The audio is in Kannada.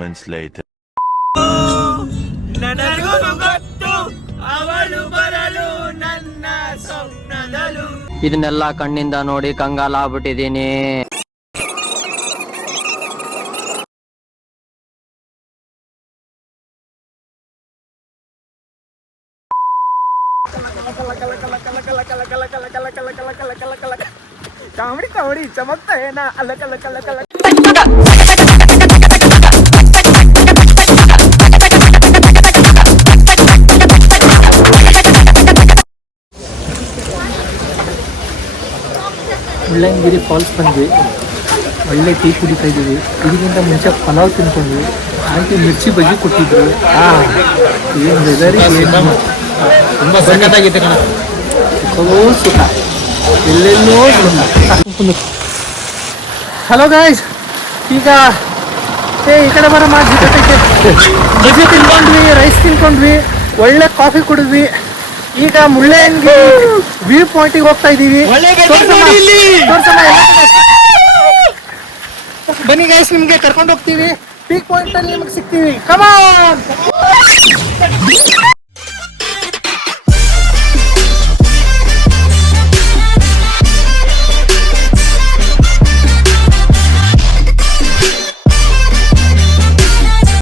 moments later. ಇದನ್ನೆಲ್ಲ ಕಣ್ಣಿಂದ ನೋಡಿ ಕಂಗಾಲಾಗ್ಬಿಟ್ಟಿದೀನಿ. कावड़ी कावड़ी चमकता है ना अलग अलग अलग अलग. ಮುಳ್ಳಯ್ಯನಗಿರಿ ಫಾಲ್ಸ್ ಬಂದ್ವಿ, ಒಳ್ಳೆ ಟೀ ಕುಡಿತಾ ಇದ್ದೀವಿ. ಇದಕ್ಕಿಂತ ಮುಂಚೆ ಪಲಾವ್ ತಿನ್ಕೊಂಡ್ವಿ, ಆಂಟಿ ಮಿರ್ಚಿ ಬಜ್ಜಿ ಕೊಟ್ಟಿದ್ರು. ಏನು ವೆದರ್ ತುಂಬ ಸಖತ್ತಾಗಿದೆ ಕಣ, ಸುಖ ಎಲ್ಲೆಲ್ಲೋ. ಹಲೋ ಗಾಯ್ಸ್, ಈಗ ಈ ಕಡೆ ಬರೋ ಜೊತೆಗೆ ಬಜ್ಜಿ ತಿನ್ಕೊಂಡ್ವಿ, ರೈಸ್ ತಿನ್ಕೊಂಡ್ವಿ, ಒಳ್ಳೆ ಕಾಫಿ ಕುಡಿದ್ವಿ. ಈಗ ಮುಳ್ಳಯ್ಯನಗಿರಿ ವ್ಯೂ ಪಾಯಿಂಟಿಗೆ ಹೋಗ್ತಾ ಇದ್ದೀವಿ. ಬನ್ನಿ ಗೈಸ್, ನಿಮ್ಗೆ ಕರ್ಕೊಂಡು ಹೋಗ್ತೀವಿ. ಪೀಕ್ ಪಾಯಿಂಟ್ ಅಲ್ಲಿ ನಿಮ್ಗೆ ಸಿಗ್ತೀವಿ. ಕಮಾನ್.